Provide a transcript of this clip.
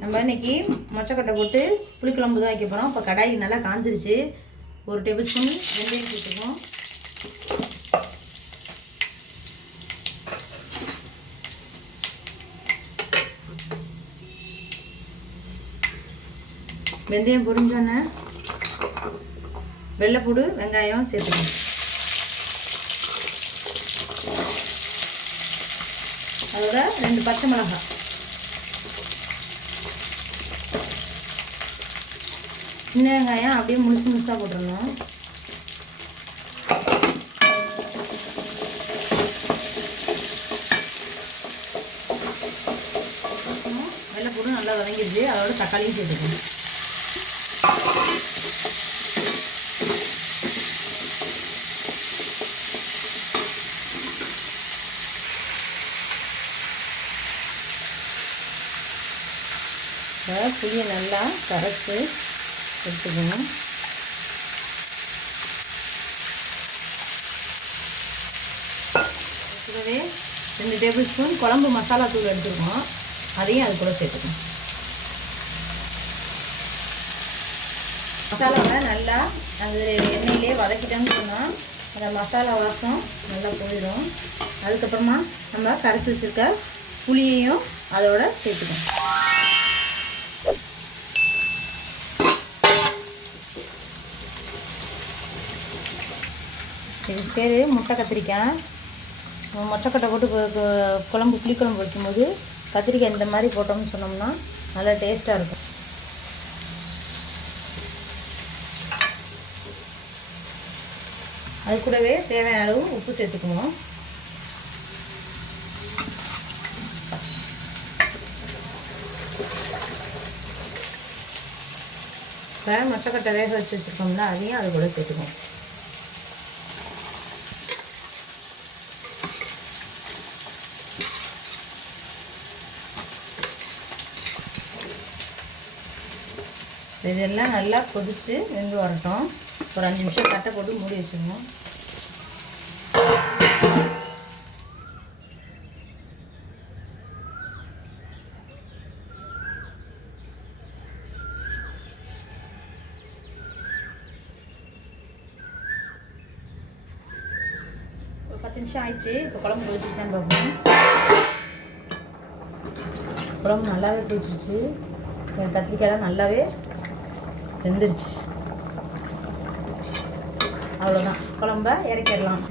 நம்ம இன்றைக்கி மொச்சக்கொட்டை போட்டு புளிக்குழம்பு தான் வைக்க போகிறோம் இப்போ கடாய் நல்லா காஞ்சிருச்சு. ஒரு டேபிள் ஸ்பூன் வெந்தயம் சேர்த்துக்குவோம். வெந்தயம் பொரிஞ்சோன்னே வெள்ளைப்பூடு வெங்காயம் சேர்த்துக்கணும் அதோட ரெண்டு பச்சை மிளகாய். சின்ன வெங்காயம் அப்படியே முழுசு முழுசாக போட்டுடணும். வெள்ளைப்பூடும் நல்லா வதங்கிடுது அதோட தக்காளியும் சேர்த்துக்கணும். புளியை நல்லா கரைச்சி எடுத்துக்கணும். கூடவே ரெண்டு டேபிள் ஸ்பூன் குழம்பு மசாலா தூள் எடுத்துருக்கோம். அதையும் அது கூட சேர்த்துக்கணும். மசாலாவை நல்லா அது எண்ணெயிலே வதக்கிட்டோம்னு சொன்னால் அந்த மசாலா வாசம் நல்லா போயிடும். அதுக்கப்புறமா நம்ம கரைச்சி வச்சுருக்க புளியையும் அதோட சேர்த்துக்கணும். இது பேர் முட்டை கத்திரிக்காய். நம்ம மொச்சக்கொட்டை போட்டு குழம்பு புளிக்குழம்பு வைக்கும்போது கத்திரிக்காய் இந்த மாதிரி போட்டோம்னு சொன்னோம்னா நல்லா டேஸ்ட்டாக இருக்கும். அது கூடவே தேவையான அளவு உப்பு சேர்த்துக்குவோம். இப்போ மொச்சக்கொட்டை வேக வச்சு வச்சுருக்கோம்ல அதையும் அது கூட சேர்த்துக்குவோம். இதெல்லாம் நல்லா கொதித்து வெந்து வரட்டும். ஒரு அஞ்சு நிமிஷம் கட்டை போட்டு மூடி வச்சுருவோம் ஒரு பத்து நிமிஷம் ஆயிடுச்சு. இப்போ குழம்பு கொதிச்சிருச்சான்னு பார்ப்போம். குழம்பு நல்லாவே கொதிச்சிருச்சு. என் கத்திரிக்காயெல்லாம் நல்லாவே வெந்துருச்சு. அவ்வளோதான் குழம்ப இறக்கிடலாம்.